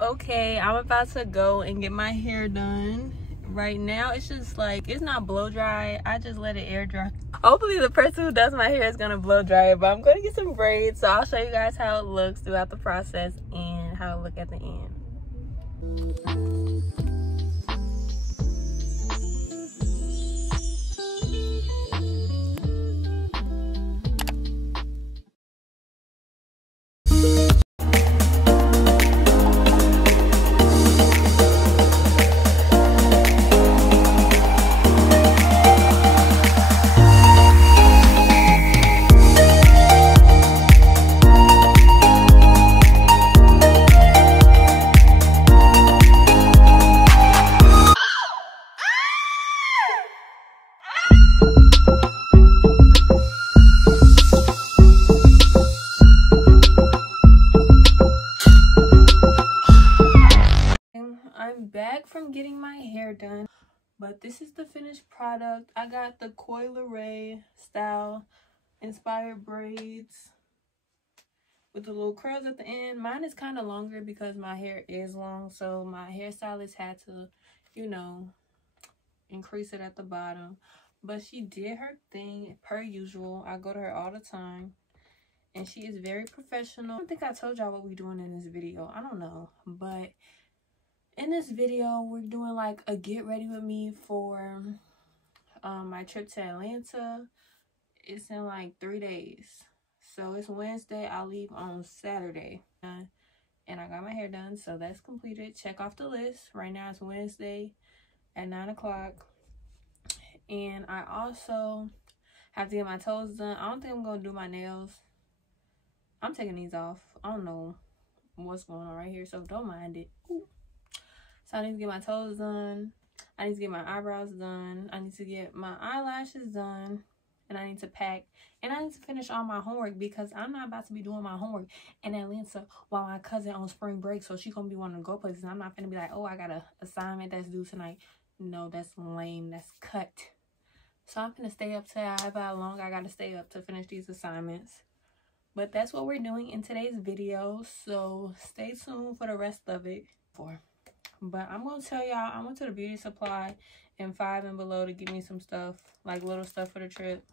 Okay, I'm about to go and get my hair done. Right now, it's just like, it's not blow dry. I just let it air dry. Hopefully the person who does my hair is gonna blow dry it, but I'm gonna get some braids. So I'll show you guys how it looks throughout the process and how it look at the end. I'm back from getting my hair done, but this is the finished product. I got the Coi Leray style inspired braids with the little curls at the end. Mine is kind of longer because my hair is long, so my hairstylist had to, you know, increase it at the bottom. But she did her thing per usual. I go to her all the time, and she is very professional. I don't think I told y'all what we're doing in this video. I don't know, but in this video, we're doing like a get ready with me for my trip to Atlanta. It's in like 3 days. So it's Wednesday. I'll leave on Saturday. And I got my hair done, so that's completed. Check off the list. Right now it's Wednesday at 9 o'clock. And I also have to get my toes done. I don't think I'm going to do my nails. I'm taking these off. I don't know what's going on right here, so don't mind it. Ooh. So I need to get my toes done. I need to get my eyebrows done. I need to get my eyelashes done. And I need to pack. And I need to finish all my homework because I'm not about to be doing my homework in Atlanta while my cousin on spring break. So she's going to be wanting to go places. I'm not going to be like, oh, I got an assignment that's due tonight. No, that's lame. That's cut. So I'm going to stay up till however long I got to stay up to finish these assignments. But that's what we're doing in today's video. So stay tuned for the rest of it. But I'm going to tell y'all, I went to the beauty supply in 5 and Below to get me some stuff, like little stuff for the trip.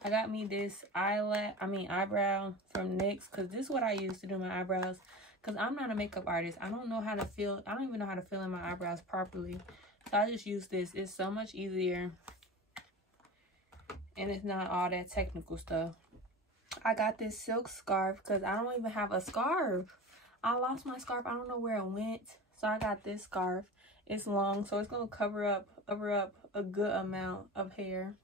I got me this eyebrow from NYX, because this is what I use to do my eyebrows. Because I'm not a makeup artist. I don't know how to fill, I don't even know how to fill in my eyebrows properly. So I just use this. It's so much easier. And it's not all that technical stuff. I got this silk scarf because I don't even have a scarf. I lost my scarf. I don't know where it went. So I got this scarf. It's long, so it's gonna cover up a good amount of hair.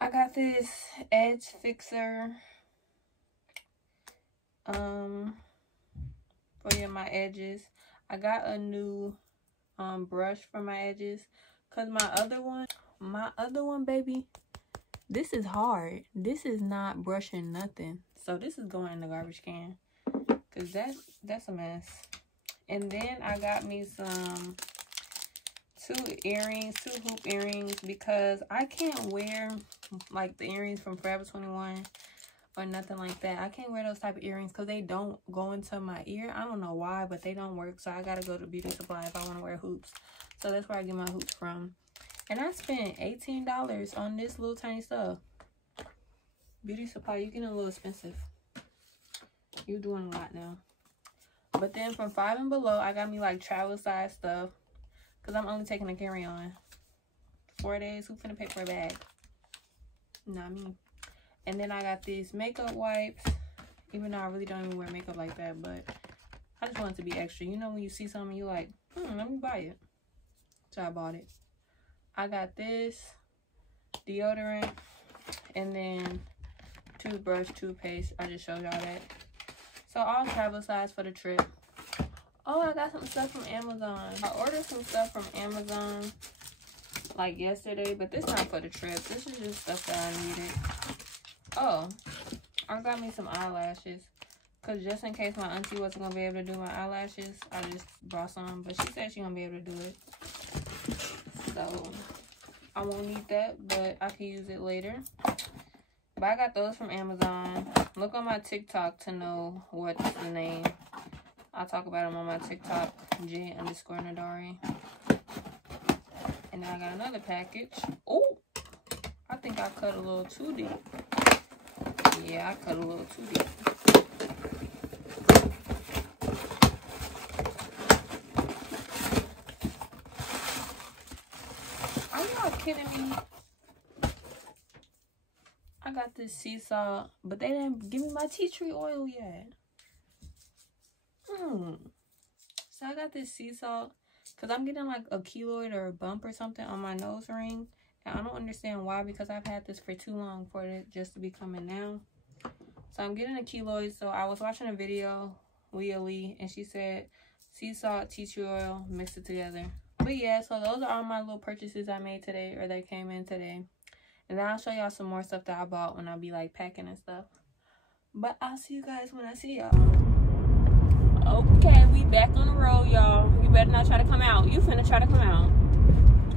I got this edge fixer for my edges. I got a new brush for my edges because my other one, baby, this is hard. This is not brushing nothing. So this is going in the garbage can because that's a mess. And then I got me some two hoop earrings, because I can't wear like the earrings from Forever 21 or nothing like that. I can't wear those type of earrings because they don't go into my ear. I don't know why, but they don't work. So I gotta go to beauty supply if I want to wear hoops. So that's where I get my hoops from. And I spent $18 on this little tiny stuff. Beauty supply, you getting a little expensive. You're doing a lot now. But then from 5 and Below, I got me like travel size stuff. Because I'm only taking a carry-on. 4 days, who finna pay for a bag? Not me. And then I got these makeup wipes. Even though I really don't even wear makeup like that. But I just want it to be extra. You know when you see something, you like, let me buy it. So I bought it. I got this deodorant. And then toothbrush, toothpaste. I just showed y'all that. So all travel size for the trip. Oh, I got some stuff from Amazon. I ordered some stuff from Amazon like yesterday, but this not for the trip. This is just stuff that I needed. Oh, I got me some eyelashes. Because just in case my auntie wasn't going to be able to do my eyelashes, I just brought some. But she said she going to be able to do it. So, I won't need that, but I can use it later. But I got those from Amazon. Look on my TikTok to know what's the name. I I talk about them on my TikTok, J_Nadari. And then I got another package. Oh, I think I cut a little too deep. Yeah, I cut a little too deep. Are y'all kidding me? I got this sea salt, but they didn't give me my tea tree oil yet. So I got this sea salt because I'm getting like a keloid or a bump or something on my nose ring. And I don't understand why, because I've had this for too long for it just to be coming now. So I'm getting a keloid. So I was watching a video, Leah Lee, and she said sea salt, tea tree oil, mix it together. But yeah, so those are all my little purchases I made today, or they came in today. And then I'll show y'all some more stuff that I bought when I be like packing and stuff. But I'll see you guys when I see y'all. Okay, we back on the road, y'all. You better not try to come out. You finna try to come out.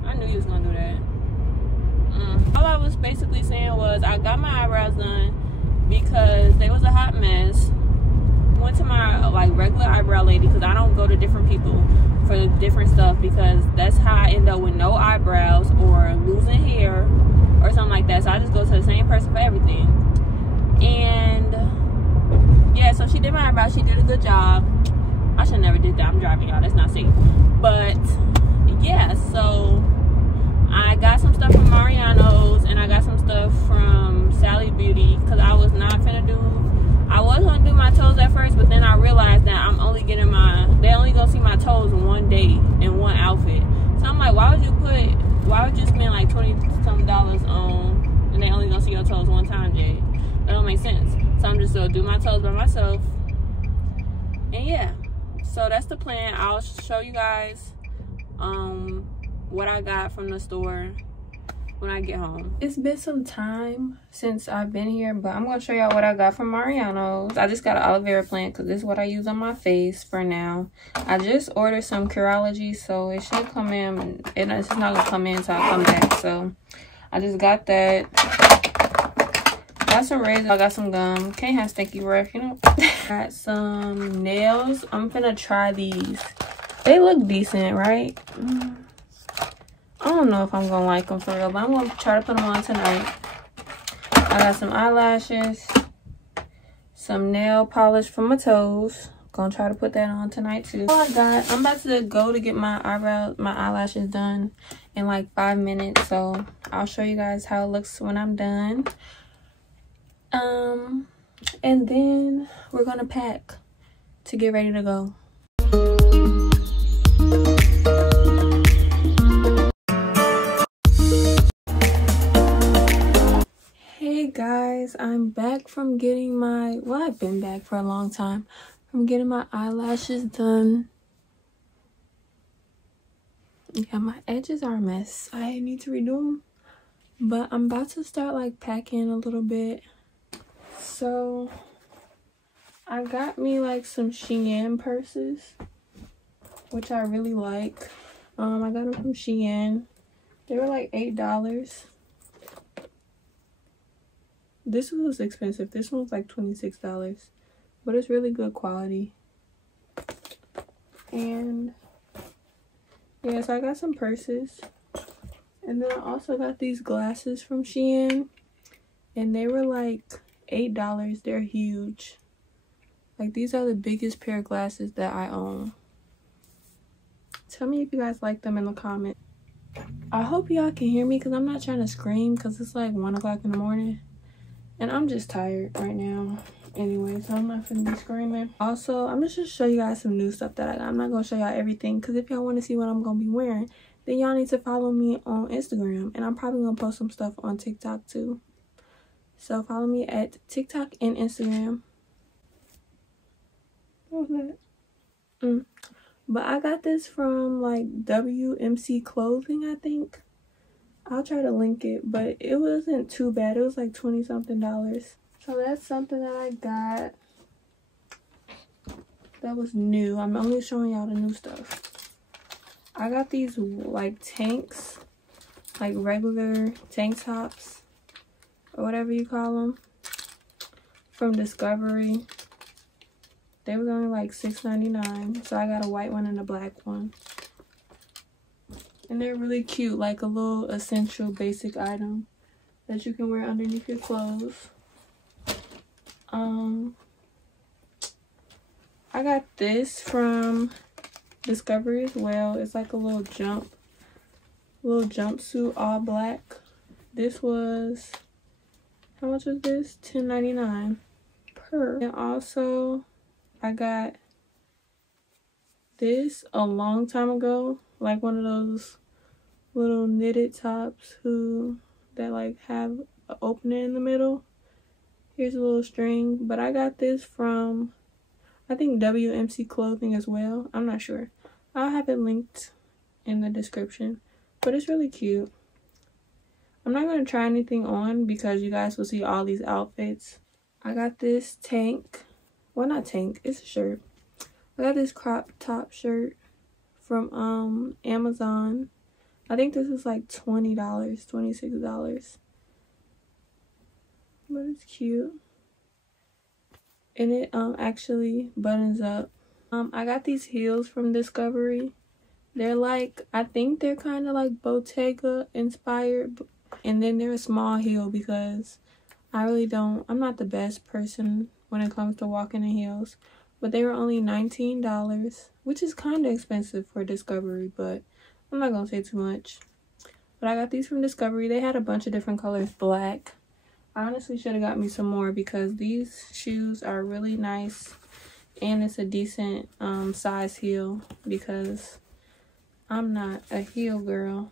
I knew you was gonna do that. All I was basically saying was I got my eyebrows done because they was a hot mess. Went to my like regular eyebrow lady because I don't go to different people for different stuff, because that's how I end up with no eyebrows or losing hair or something like that. So I just go to the same person for everything. And yeah, so she did my eyebrows. She did a good job. I should never did that. I'm driving, y'all. That's not safe. But yeah, so I got some stuff from Mariano's and I got some stuff from Sally Beauty because I was not finna do. I was gonna do my toes at first, but then I realized that I'm only getting they only gonna see my toes one day in one outfit. So I'm like, why would you spend like $20-something on, and they only gonna see your toes one time, Jay? That don't make sense. So I'm just gonna do my toes by myself. And yeah, so that's the plan. I'll show you guys what I got from the store when I get home. It's been some time since I've been here, but I'm gonna show y'all what I got from Mariano's. I just got an aloe vera plant because this is what I use on my face for now. I just ordered some Curology, so it should come in. It's not gonna come in until I come back. So I just got that. Got some razors. I got some gum. Can't have stinky breath, you know. Got some nails. I'm finna try these. They look decent, right? I don't know if I'm gonna like them for real, but I'm gonna try to put them on tonight. I got some eyelashes, some nail polish for my toes. Gonna try to put that on tonight too. All I got, I'm about to go to get my eyelashes done in like 5 minutes. So I'll show you guys how it looks when I'm done. And then we're gonna pack to get ready to go. Hey guys, I'm back from getting my, well, I've been back for a long time, from getting my eyelashes done. Yeah, my edges are a mess. I need to redo them, but I'm about to start like packing a little bit. So I got me like some Shein purses, which I really like. I got them from Shein. They were like $8. This one was expensive. This one was like $26, but it's really good quality. And yeah, so I got some purses, and then I also got these glasses from Shein, and they were like $8. They're huge. Like, these are the biggest pair of glasses that I own. Tell me if you guys like them in the comments. I hope y'all can hear me because I'm not trying to scream because it's like 1 o'clock in the morning. And I'm just tired right now. Anyway, so I'm not gonna be screaming. Also, I'm just gonna show you guys some new stuff that I got. I'm not gonna show y'all everything because if y'all want to see what I'm gonna be wearing, then y'all need to follow me on Instagram. And I'm probably gonna post some stuff on TikTok too. So follow me at TikTok and Instagram. What was that? But I got this from like WMC Clothing, I think. I'll try to link it, but it wasn't too bad. It was like $20-something. So that's something that I got that was new. I'm only showing y'all the new stuff. I got these like tanks, like regular tank tops or whatever you call them, from Discovery. They was only like $6.99. So I got a white one and a black one. And they're really cute, like a little essential basic item that you can wear underneath your clothes. I got this from Discovery as well. It's like a little jumpsuit, all black. This was, how much was this? $10.99 per. And also, I got this a long time ago, like one of those little knitted tops that like have an opening in the middle. Here's a little string, but I got this from, I think, WMC Clothing as well. I'm not sure. I'll have it linked in the description, but it's really cute. I'm not going to try anything on because you guys will see all these outfits. I got this tank. Well, not tank. It's a shirt. I got this crop top shirt from Amazon. I think this is like $20, $26. But it's cute. And it actually buttons up. I got these heels from Discovery. They're like, I think they're kind of like Bottega inspired. And then they're a small heel because I'm not the best person when it comes to walking in heels. But they were only $19, which is kind of expensive for Discovery, but I'm not going to say too much. But I got these from Discovery. They had a bunch of different colors, black. I honestly should have got me some more because these shoes are really nice. And it's a decent size heel because I'm not a heel girl.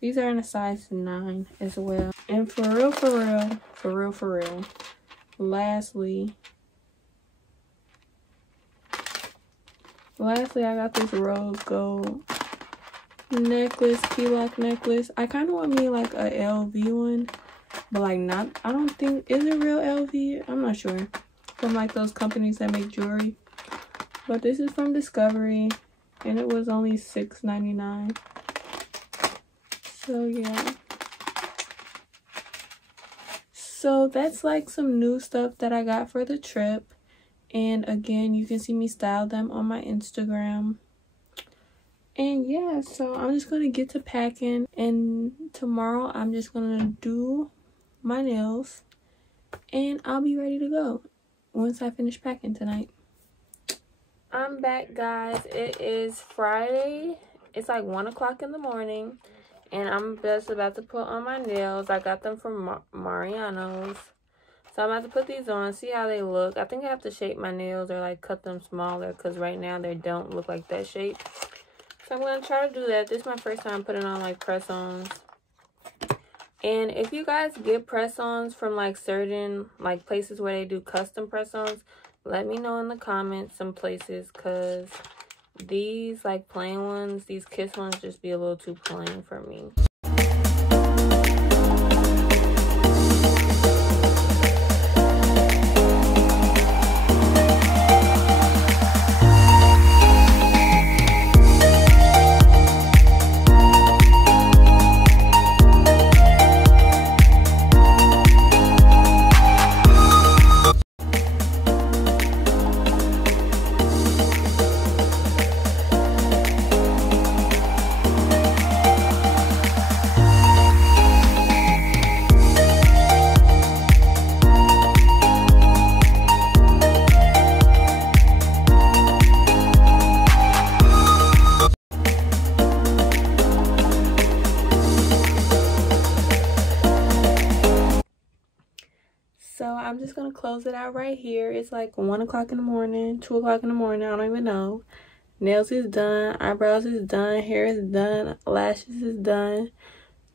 These are in a size 9 as well. And for real, lastly, I got this rose gold necklace, key lock necklace. I kind of want me like a LV one, but like not, I don't think, is it real LV? I'm not sure. From like those companies that make jewelry. But this is from Discovery, and it was only $6.99. So yeah. So that's like some new stuff that I got for the trip. And again, you can see me style them on my Instagram. And yeah, so I'm just going to get to packing. And tomorrow I'm just going to do my nails. And I'll be ready to go once I finish packing tonight. I'm back, guys. It is Friday. It's like 1 o'clock in the morning. And I'm just about to put on my nails. I got them from Mariano's. So I'm about to put these on, see how they look. I think I have to shape my nails or like cut them smaller because right now they don't look like that shape. So I'm going to try to do that. This is my first time putting on like press-ons. And if you guys get press-ons from like certain like places where they do custom press-ons, let me know in the comments some places because these like plain ones, these Kiss ones just be a little too plain for me. So I'm just going to close it out right here. It's like 1 o'clock in the morning, 2 o'clock in the morning. I don't even know. Nails is done. Eyebrows is done. Hair is done. Lashes is done.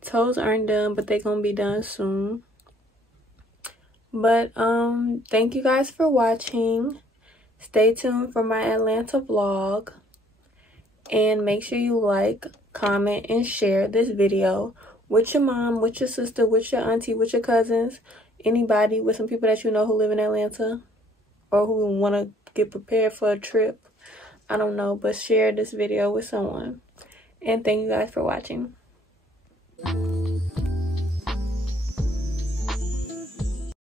Toes aren't done, but they're going to be done soon. But thank you guys for watching. Stay tuned for my Atlanta vlog. And make sure you like, comment, and share this video with your mom, with your sister, with your auntie, with your cousins. Anybody, with some people that you know who live in Atlanta or who want to get prepared for a trip. I don't know, but share this video with someone. And thank you guys for watching.